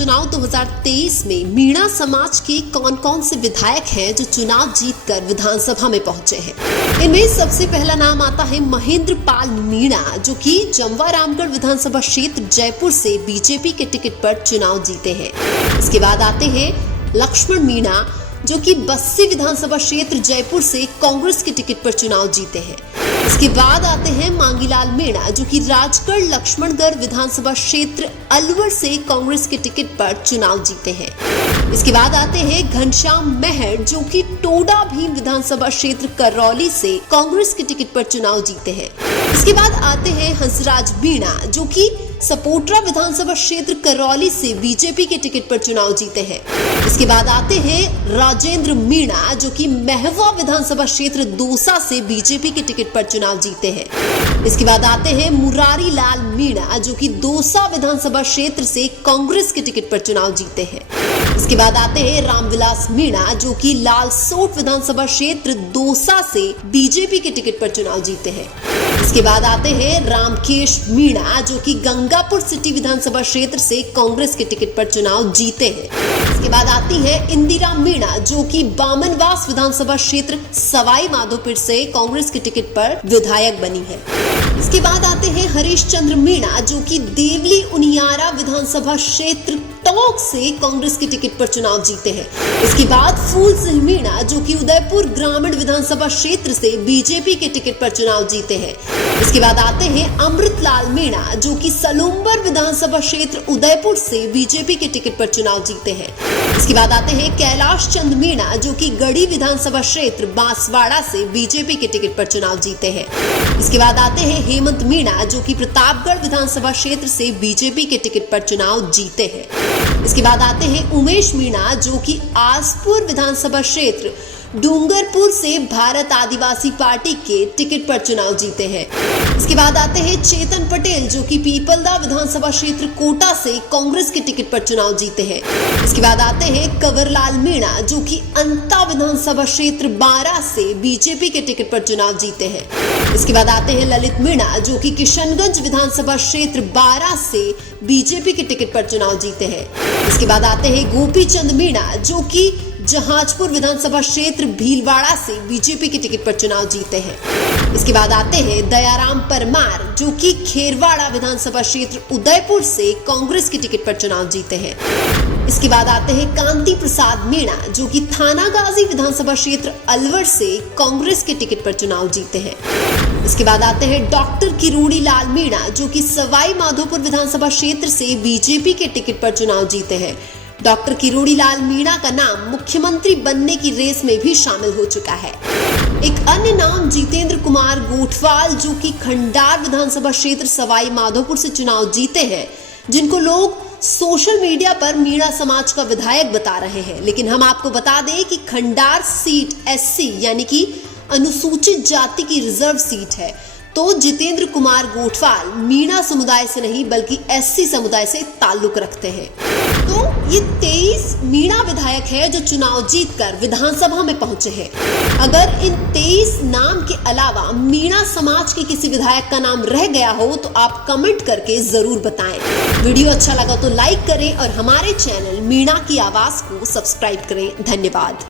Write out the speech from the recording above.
चुनाव 2023 में मीणा समाज के कौन कौन से विधायक हैं जो चुनाव जीतकर विधानसभा में पहुंचे हैं। इनमें सबसे पहला नाम आता है महेंद्र पाल मीणा, जो कि जमवा रामगढ़ विधानसभा क्षेत्र जयपुर से बीजेपी के टिकट पर चुनाव जीते हैं। इसके बाद आते हैं लक्ष्मण मीणा, जो कि बस्सी विधानसभा क्षेत्र जयपुर से कांग्रेस के टिकट पर चुनाव जीते हैं। इसके बाद आते हैं मांगीलाल मीणा, जो कि राजगढ़ लक्ष्मणगढ़ विधानसभा क्षेत्र अलवर से कांग्रेस के टिकट पर चुनाव जीते हैं। इसके बाद आते हैं घनश्याम मेहर, जो कि टोडा भीम विधानसभा क्षेत्र करौली से कांग्रेस के टिकट पर चुनाव जीते हैं। इसके बाद आते हैं हंसराज मीणा, जो कि सपोटरा विधानसभा क्षेत्र करौली से बीजेपी के टिकट पर चुनाव जीते हैं। इसके बाद आते हैं राजेंद्र मीणा, जो कि महवा विधानसभा क्षेत्र दौसा से बीजेपी के टिकट पर चुनाव जीते हैं। इसके बाद आते हैं मुरारी लाल मीणा, जो कि दौसा विधानसभा क्षेत्र से कांग्रेस के टिकट पर चुनाव जीते हैं। इसके बाद आते हैं रामविलास मीणा, जो कि लालसोट विधानसभा क्षेत्र दौसा से बीजेपी के टिकट पर चुनाव जीते हैं। इसके बाद आते हैं रामकेश मीणा, जो कि गंगापुर सिटी विधानसभा क्षेत्र से कांग्रेस के टिकट पर चुनाव जीते हैं। इसके बाद आती है इंदिरा मीणा, जो कि बामनवास विधानसभा क्षेत्र सवाई माधोपुर से कांग्रेस के टिकट पर विधायक बनी है। इसके बाद आते हैं हरीश चंद्र मीणा, जो कि देवली उनियारा विधानसभा क्षेत्र टोंक से कांग्रेस के टिकट पर चुनाव जीते हैं। इसके बाद फूल सिंह मीणा, जो कि उदयपुर ग्रामीण विधानसभा क्षेत्र से बीजेपी के टिकट पर चुनाव जीते हैं। इसके बाद आते हैं अमृतलाल मीणा, जो कि सलूम्बर विधानसभा क्षेत्र उदयपुर से बीजेपी के टिकट पर चुनाव जीते हैं। इसके बाद आते हैं कैलाश चंद मीणा, जो कि गढ़ी विधानसभा क्षेत्र बांसवाड़ा से बीजेपी के टिकट पर चुनाव जीते हैं। इसके बाद आते हैं हेमंत मीणा, जो कि प्रतापगढ़ विधानसभा क्षेत्र से बीजेपी के टिकट पर चुनाव जीते हैं। इसके बाद आते हैं उमेश मीणा, जो कि आसपुर विधानसभा क्षेत्र डूंगरपुर से भारत आदिवासी पार्टी के टिकट पर चुनाव जीते हैं। इसके बाद आते हैं चेतन पटेल, जो कि पीपलदा विधानसभा क्षेत्र कोटा से कांग्रेस के टिकट पर चुनाव जीते हैं। इसके बाद आते हैं कंवरलाल मीणा, जो कि अंता विधानसभा क्षेत्र बारा से बीजेपी के टिकट पर चुनाव जीते हैं। इसके बाद आते हैं ललित मीणा, जो कि किशनगंज विधानसभा क्षेत्र बारा से बीजेपी के टिकट पर चुनाव जीते हैं। इसके बाद आते हैं गोपी चंद मीणा, जो कि जहाजपुर विधानसभा क्षेत्र भीलवाड़ा से बीजेपी के टिकट पर चुनाव जीते हैं। इसके बाद आते हैं दयाराम परमार, जो कि खेरवाड़ा विधानसभा क्षेत्र उदयपुर से कांग्रेस के टिकट पर चुनाव जीते हैं। इसके बाद आते हैं कांति प्रसाद मीणा, जो कि थानागाजी विधानसभा क्षेत्र अलवर से कांग्रेस के टिकट पर चुनाव जीते हैं। इसके बाद आते हैं डॉक्टर किरोड़ी लाल मीणा, जो कि सवाई माधोपुर विधानसभा क्षेत्र से बीजेपी के टिकट पर चुनाव जीते हैं। डॉक्टर किरोड़ी लाल मीणा का नाम मुख्यमंत्री बनने की रेस में भी शामिल हो चुका है। एक अन्य नाम जितेंद्र कुमार गोठवाल, जो कि खंडार विधानसभा क्षेत्र सवाई माधोपुर से चुनाव जीते हैं, जिनको लोग सोशल मीडिया पर मीणा समाज का विधायक बता रहे हैं। लेकिन हम आपको बता दें कि खंडार सीट एससी यानी कि अनुसूचित जाति की रिजर्व सीट है। तो जितेंद्र कुमार गोठवाल मीणा समुदाय से नहीं बल्कि एससी समुदाय से ताल्लुक रखते हैं। तो ये 23 मीणा विधायक है जो चुनाव जीतकर विधानसभा में पहुंचे हैं। अगर इन 23 नाम के अलावा मीणा समाज के किसी विधायक का नाम रह गया हो तो आप कमेंट करके जरूर बताएं। वीडियो अच्छा लगा तो लाइक करें और हमारे चैनल मीणा की आवाज को सब्सक्राइब करें। धन्यवाद।